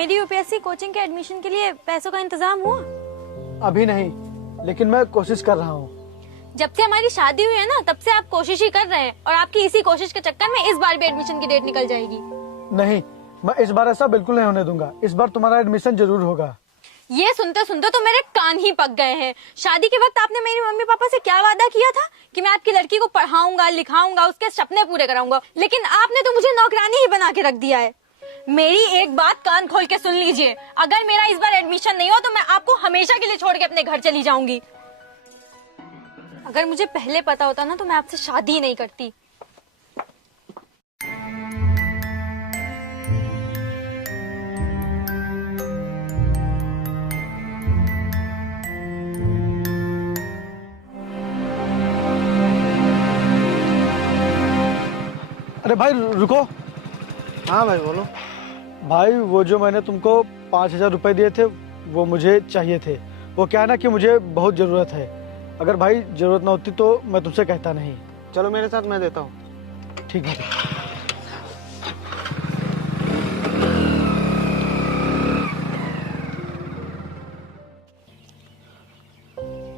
मेरी UPSC coaching के admission के लिए पैसों का इंतजाम हुआ? अभी नहीं, लेकिन मैं कोशिश कर रहा हूँ। जब से हमारी शादी हुई है ना, तब से आप कोशिश ही कर रहे हैं और आपकी इसी कोशिश के चक्कर में इस बार भी एडमिशन की डेट निकल जाएगी। नहीं, मैं इस बार ऐसा बिल्कुल नहीं होने दूंगा। इस बार तुम्हारा एडमिशन जरूर होगा। ये सुनते सुनते तो मेरे कान ही पक गए हैं। शादी के वक्त आपने मेरी मम्मी पापा से क्या वादा किया था कि मैं आपकी लड़की को पढ़ाऊंगा, लिखाऊंगा, उसके सपने पूरे कराऊंगा, लेकिन आपने तो मुझे नौकरानी ही बना के रख दिया है। मेरी एक बात कान खोल के सुन लीजिए, अगर मेरा इस बार एडमिशन नहीं हो तो मैं आपको हमेशा के लिए छोड़ के अपने घर चली जाऊंगी। अगर मुझे पहले पता होता ना तो मैं आपसे शादी ही नहीं करती। अरे भाई रुको। हाँ भाई बोलो। भाई वो जो मैंने तुमको 5,000 रुपए दिए थे वो मुझे चाहिए थे। वो क्या है ना कि मुझे बहुत ज़रूरत है। अगर भाई ज़रूरत ना होती तो मैं तुमसे कहता नहीं। चलो मेरे साथ, मैं देता हूँ। ठीक है।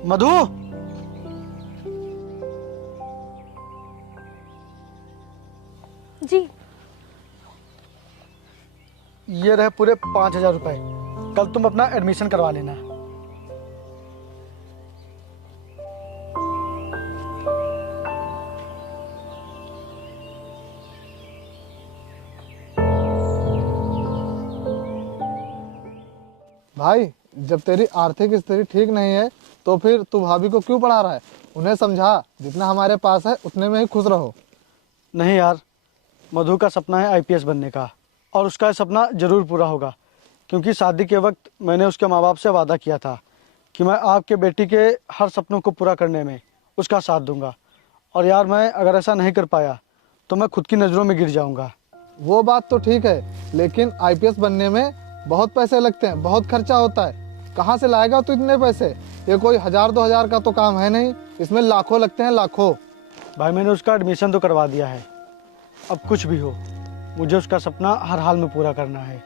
मधु, जी ये रहे पूरे 5,000 रुपए। कल तुम अपना एडमिशन करवा लेना। भाई जब तेरी आर्थिक स्थिति ठीक नहीं है तो फिर तू भाभी को क्यों पढ़ा रहा है? उन्हें समझा, जितना हमारे पास है उतने में ही खुश रहो। नहीं यार, मधु का सपना है आईपीएस बनने का और उसका सपना जरूर पूरा होगा, क्योंकि शादी के वक्त मैंने उसके माँ बाप से वादा किया था कि मैं आपके बेटी के हर सपनों को पूरा करने में उसका साथ दूंगा। और यार मैं अगर ऐसा नहीं कर पाया तो मैं खुद की नज़रों में गिर जाऊंगा। वो बात तो ठीक है, लेकिन आईपीएस बनने में बहुत पैसे लगते हैं, बहुत खर्चा होता है। कहाँ से लाएगा तू इतने पैसे? ये कोई 1,000-2,000 का तो काम है नहीं, इसमें लाखों लगते हैं, लाखों। भाई मैंने उसका एडमिशन तो करवा दिया है। अब कुछ भी हो, मुझे उसका सपना हर हाल में पूरा करना है।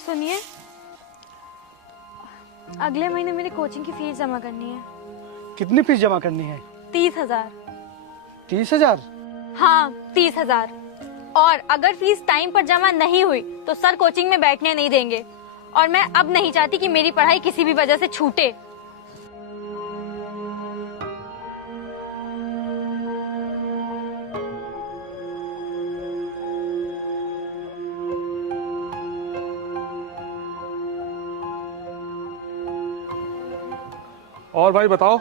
सुनिए, अगले महीने मेरी कोचिंग की फीस जमा करनी है। कितनी फीस जमा करनी है? 30,000। 30,000? हाँ 30,000। और अगर फीस टाइम पर जमा नहीं हुई तो सर कोचिंग में बैठने नहीं देंगे। और मैं अब नहीं चाहती कि मेरी पढ़ाई किसी भी वजह से छूटे। और भाई बताओ,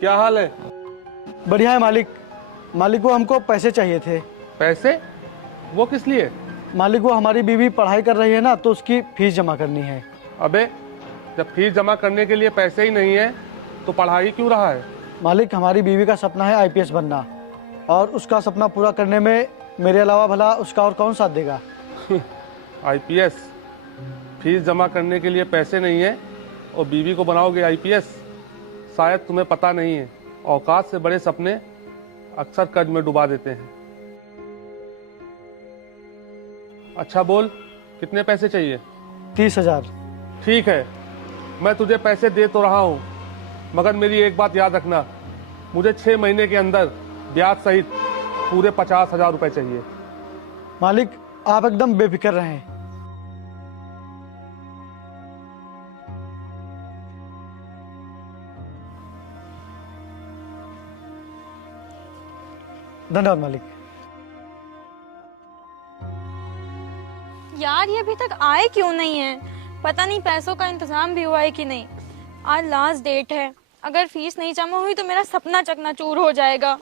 क्या हाल है? बढ़िया है मालिक। मालिक वो हमको पैसे चाहिए थे। पैसे? वो किस लिए? मालिक वो हमारी बीवी पढ़ाई कर रही है ना, तो उसकी फीस जमा करनी है। अबे जब फीस जमा करने के लिए पैसे ही नहीं है तो पढ़ाई क्यों रहा है? मालिक हमारी बीवी का सपना है आईपीएस बनना, और उसका सपना पूरा करने में मेरे अलावा भला उसका और कौन साथ देगा? आईपीएस? फीस जमा करने के लिए पैसे नहीं है और बीवी को बनाओगे आईपीएस? शायद तुम्हें पता नहीं है, औकात से बड़े सपने अक्सर कर्ज में डुबा देते हैं। अच्छा बोल, कितने पैसे चाहिए? 30,000। ठीक है, मैं तुझे पैसे दे तो रहा हूँ, मगर मेरी एक बात याद रखना, मुझे 6 महीने के अंदर ब्याज सहित पूरे 50,000 रुपए चाहिए। मालिक आप एकदम बेफिक्र रहें। धन्यवाद मालिक। यार ये अभी तक आए क्यों नहीं है? पता नहीं पैसों का इंतजाम भी हुआ है कि नहीं। आज लास्ट डेट है, अगर फीस नहीं जमा हुई तो मेरा सपना चकनाचूर हो जाएगा।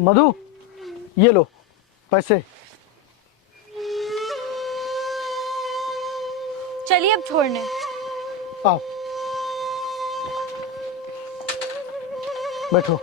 मधु ये लो, पैसे। चलिए अब छोड़ने। आओ बैठो।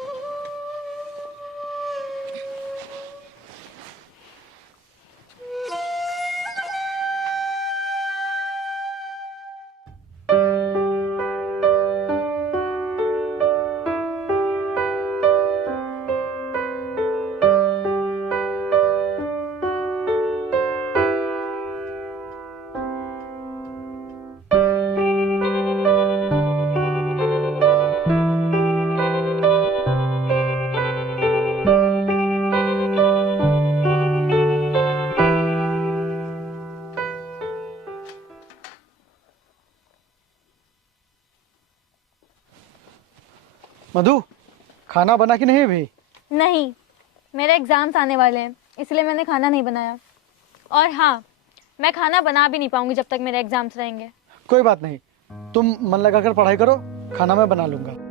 मधु, खाना बना कि नहीं अभी? नहीं, मेरे एग्जाम्स आने वाले हैं, इसलिए मैंने खाना नहीं बनाया। और हाँ, मैं खाना बना भी नहीं पाऊंगी जब तक मेरे एग्जाम्स रहेंगे। कोई बात नहीं, तुम मन लगाकर पढ़ाई करो, खाना मैं बना लूंगा।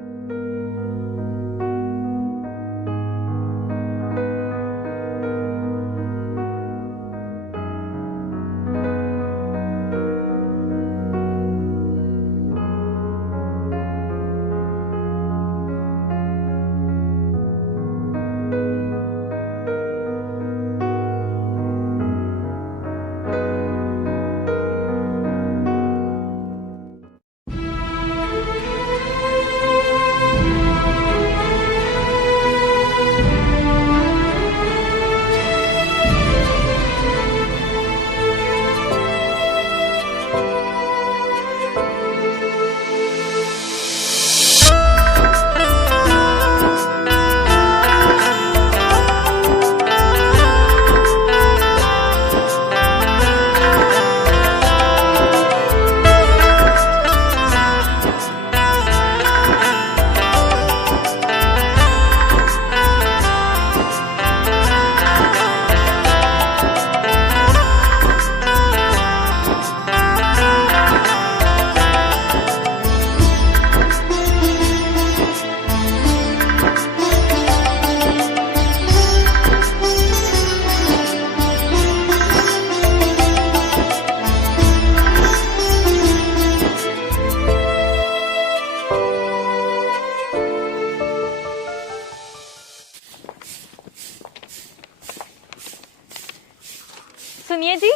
सुनिए जी,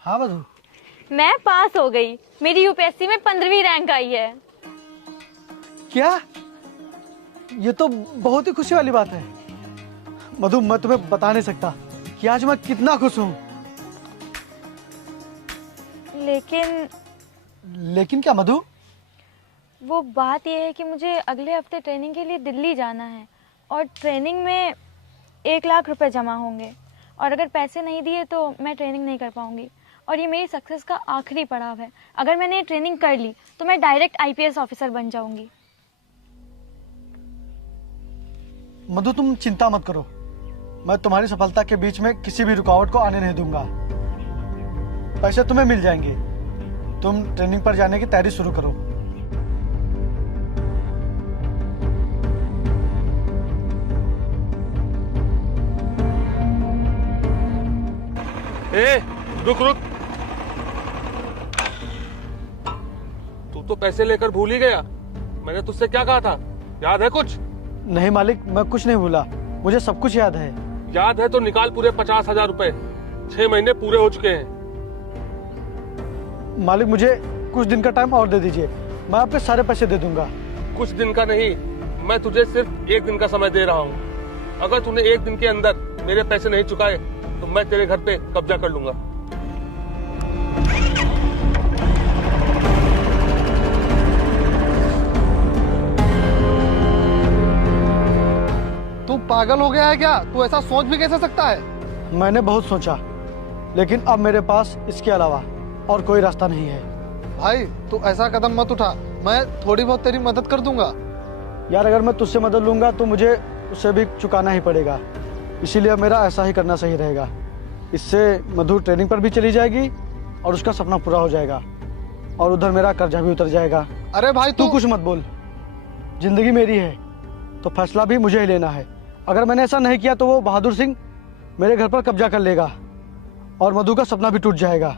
हाँ मधु। मैं पास हो गई। मेरी यूपीएससी में 15वीं रैंक आई है। क्या? ये तो बहुत ही खुशी वाली बात है मधु। मैं तुम्हें बता नहीं सकता कि आज मैं कितना खुश हूँ। लेकिन क्या मधु? वो बात यह है कि मुझे अगले हफ्ते ट्रेनिंग के लिए दिल्ली जाना है और ट्रेनिंग में 1 लाख रुपए जमा होंगे और अगर पैसे नहीं दिए तो मैं ट्रेनिंग नहीं कर पाऊंगी और ये मेरी सक्सेस का आखिरी पड़ाव है। अगर मैंने ये ट्रेनिंग कर ली तो मैं डायरेक्ट आईपीएस ऑफिसर बन जाऊंगी। मधु तुम चिंता मत करो, मैं तुम्हारी सफलता के बीच में किसी भी रुकावट को आने नहीं दूंगा। पैसे तुम्हें मिल जाएंगे। तुम ट्रेनिंग पर जाने की तैयारी शुरू करो। ए, रुक रुक। तू तो पैसे लेकर भूल ही गया। मैंने तुझसे क्या कहा था, याद है कुछ? नहीं मालिक, मैं कुछ नहीं भूला, मुझे सब कुछ याद है। याद है तो निकाल पूरे 50,000 रुपए। 6 महीने पूरे हो चुके हैं। मालिक मुझे कुछ दिन का टाइम और दे दीजिए, मैं आपके सारे पैसे दे दूंगा। कुछ दिन का नहीं, मैं तुझे सिर्फ 1 दिन का समय दे रहा हूँ। अगर तूने 1 दिन के अंदर मेरे पैसे नहीं चुकाए तो मैं तेरे घर पे कब्जा कर लूंगा। तू पागल हो गया है क्या? तू ऐसा सोच भी कैसे सकता है? मैंने बहुत सोचा, लेकिन अब मेरे पास इसके अलावा और कोई रास्ता नहीं है। भाई तू ऐसा कदम मत उठा, मैं थोड़ी बहुत तेरी मदद कर दूंगा। यार अगर मैं तुझसे मदद लूंगा तो मुझे उससे भी चुकाना ही पड़ेगा, इसीलिए मेरा ऐसा ही करना सही रहेगा। इससे मधु ट्रेनिंग पर भी चली जाएगी और उसका सपना पूरा हो जाएगा और उधर मेरा कर्जा भी उतर जाएगा। अरे भाई तू कुछ मत बोल, जिंदगी मेरी है तो फैसला भी मुझे ही लेना है। अगर मैंने ऐसा नहीं किया तो वो बहादुर सिंह मेरे घर पर कब्जा कर लेगा और मधु का सपना भी टूट जाएगा।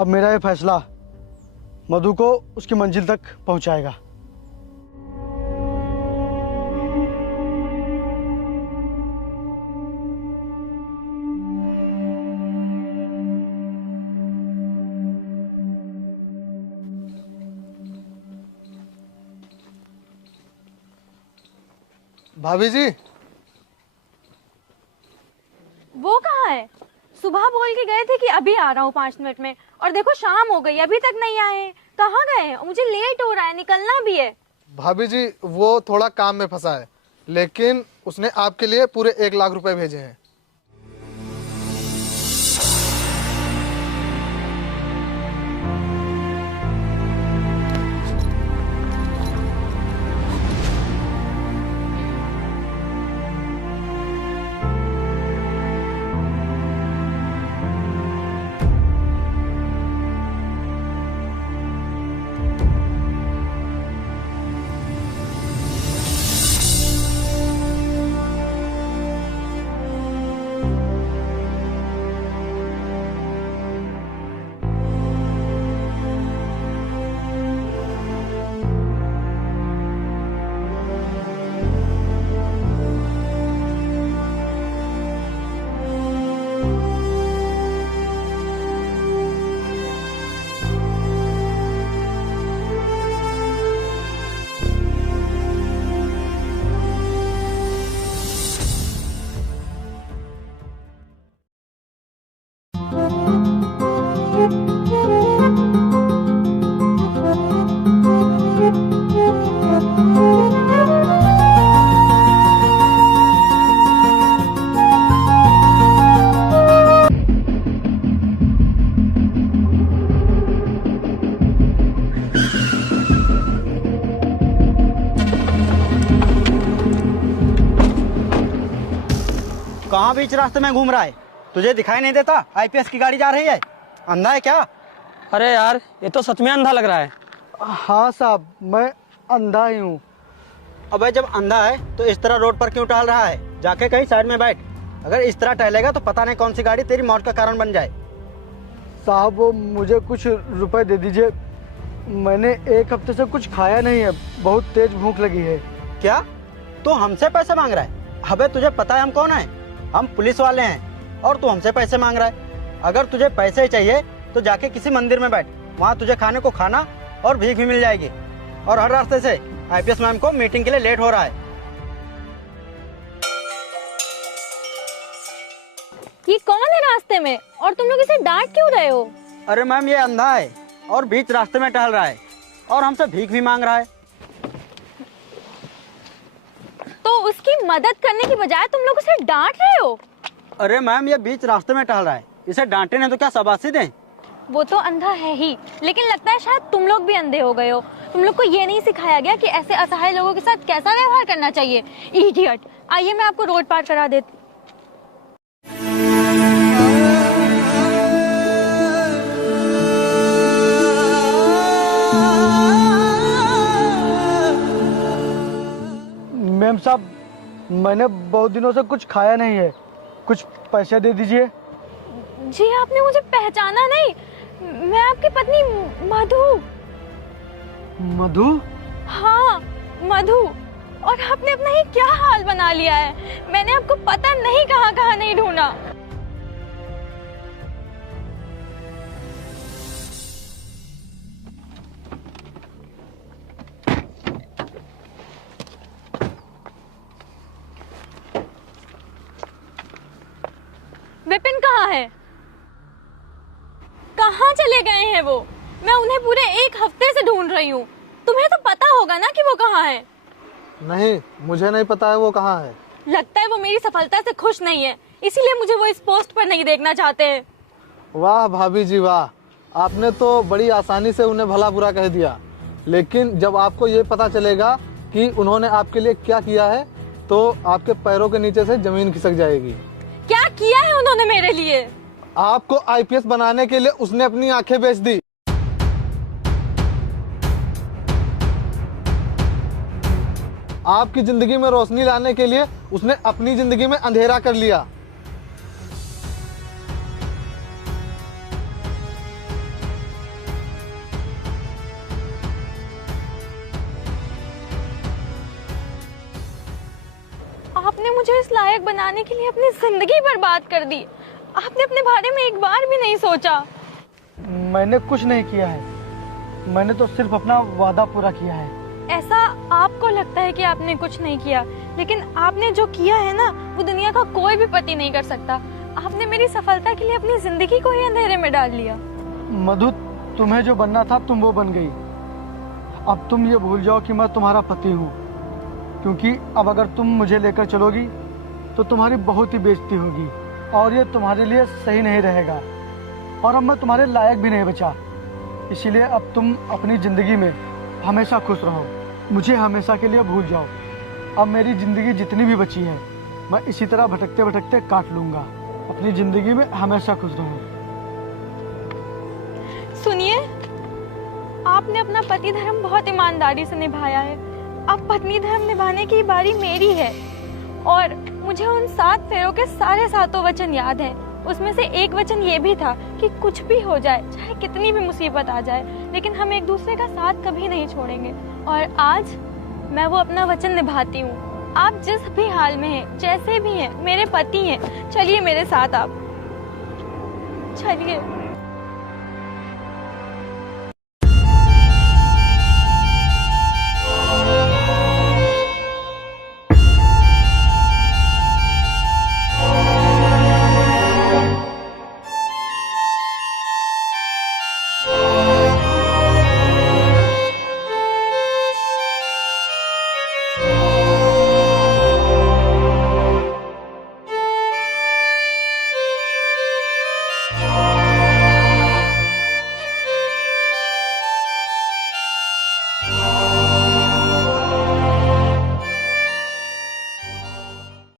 अब मेरा ये फैसला मधु को उसकी मंजिल तक पहुंचाएगा। भाभी जी, वो कहाँ है? सुबह बोल के गए थे कि अभी आ रहा हूँ 5 मिनट में, और देखो शाम हो गई अभी तक नहीं आए हैं। कहाँ गए हैं? मुझे लेट हो रहा है, निकलना भी है। भाभी जी वो थोड़ा काम में फंसा है, लेकिन उसने आपके लिए पूरे 1 लाख रुपए भेजे हैं। कहाँ बीच रास्ते में घूम रहा है? तुझे दिखाई नहीं देता आईपीएस की गाड़ी जा रही है? अंधा है क्या? अरे यार, ये तो सच में अंधा लग रहा है। हाँ साहब, मैं अंधा ही हूँ। अबे जब अंधा है तो इस तरह रोड पर क्यों टहल रहा है? जाके कहीं साइड में बैठ। अगर इस तरह टहलेगा तो पता नहीं कौन सी गाड़ी तेरी मौत का कारण बन जाए। साहब वो मुझे कुछ रुपए दे दीजिए, मैंने 1 हफ्ते से कुछ खाया नहीं है, बहुत तेज भूख लगी है। क्या तू हमसे पैसे मांग रहा है? अबे तुझे पता है हम कौन है? हम पुलिस वाले हैं और तू हमसे पैसे मांग रहा है। अगर तुझे पैसे चाहिए तो जाके किसी मंदिर में बैठ, वहाँ तुझे खाने को खाना और भीख भी मिल जाएगी। और हर रास्ते से आईपीएस मैम को मीटिंग के लिए लेट हो रहा है। ये कौन है रास्ते में, और तुम लोग इसे डांट क्यों रहे हो? अरे मैम ये अंधा है और बीच रास्ते में टहल रहा है और हमसे भीख भी मांग रहा है। तो उसकी मदद करने की बजाय तुम लोग उसे डांट रहे हो? अरे मैम ये बीच रास्ते में टहल रहा है, इसे डांटे नहीं तो क्या शाबाशी दें? वो तो अंधा है ही, लेकिन लगता है शायद तुम लोग भी अंधे हो गए हो। तुम लोग को ये नहीं सिखाया गया कि ऐसे असहाय लोगों के साथ कैसा व्यवहार करना चाहिए। इडियट। आइए मैं आपको रोड पार करा देती। मैम साहब, मैंने बहुत दिनों से कुछ खाया नहीं है, कुछ पैसे दे दीजिए। जी आपने मुझे पहचाना नहीं? मैं आपकी पत्नी मधु। मधु? हाँ मधु। और आपने अपना ही क्या हाल बना लिया है। मैंने आपको पता नहीं कहाँ कहाँ नहीं ढूंढा। विपिन कहाँ है? कहाँ चले गए हैं वो? मैं उन्हें पूरे 1 हफ्ते से ढूंढ रही हूँ। तुम्हें तो पता होगा ना कि वो कहाँ है। नहीं, मुझे नहीं पता है वो कहाँ है। लगता है वो मेरी सफलता से खुश नहीं है, इसीलिए मुझे वो इस पोस्ट पर नहीं देखना चाहते हैं। वाह भाभी जी वाह, आपने तो बड़ी आसानी से उन्हें भला बुरा कह दिया। लेकिन जब आपको ये पता चलेगा कि उन्होंने आपके लिए क्या किया है तो आपके पैरों के नीचे से जमीन खिसक जाएगी। क्या किया है उन्होंने मेरे लिए? आपको आईपीएस बनाने के लिए उसने अपनी आंखें बेच दी। आपकी जिंदगी में रोशनी लाने के लिए उसने अपनी जिंदगी में अंधेरा कर लिया। लायक बनाने के लिए अपनी जिंदगी बर्बाद कर दी। आपने अपने बारे में एक बार भी नहीं सोचा। मैंने कुछ नहीं किया है, मैंने तो सिर्फ अपना वादा पूरा किया है। ऐसा आपको लगता है कि आपने कुछ नहीं किया, लेकिन आपने जो किया है ना, वो दुनिया का कोई भी पति नहीं कर सकता। आपने मेरी सफलता के लिए अपनी जिंदगी को ही अंधेरे में डाल लिया। मधु, तुम्हें जो बनना था तुम वो बन गई। अब तुम ये भूल जाओ कि मैं तुम्हारा पति हूँ, क्योंकि अब अगर तुम मुझे लेकर चलोगी तो तुम्हारी बहुत ही बेइज्जती होगी और ये तुम्हारे लिए सही नहीं रहेगा। और अब मैं तुम्हारे लायक भी नहीं बचा, इसीलिए अब तुम अपनी जिंदगी में हमेशा खुश रहो, मुझे हमेशा के लिए भूल जाओ। अब मेरी जिंदगी जितनी भी बची है मैं इसी तरह भटकते भटकते काट लूंगा। अपनी जिंदगी में हमेशा खुश रहो। सुनिए, आपने अपना पति धर्म बहुत ईमानदारी से निभाया है। अब पत्नी धर्म निभाने की बारी मेरी है। और मुझे उन 7 फेरों के सारे 7 वचन याद हैं। उसमें से एक वचन ये भी था कि कुछ भी हो जाए, चाहे कितनी भी मुसीबत आ जाए, लेकिन हम एक दूसरे का साथ कभी नहीं छोड़ेंगे। और आज मैं वो अपना वचन निभाती हूँ। आप जिस भी हाल में हैं, जैसे भी हैं, मेरे पति हैं। चलिए मेरे साथ, आप चलिए।